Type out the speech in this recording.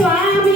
you. I am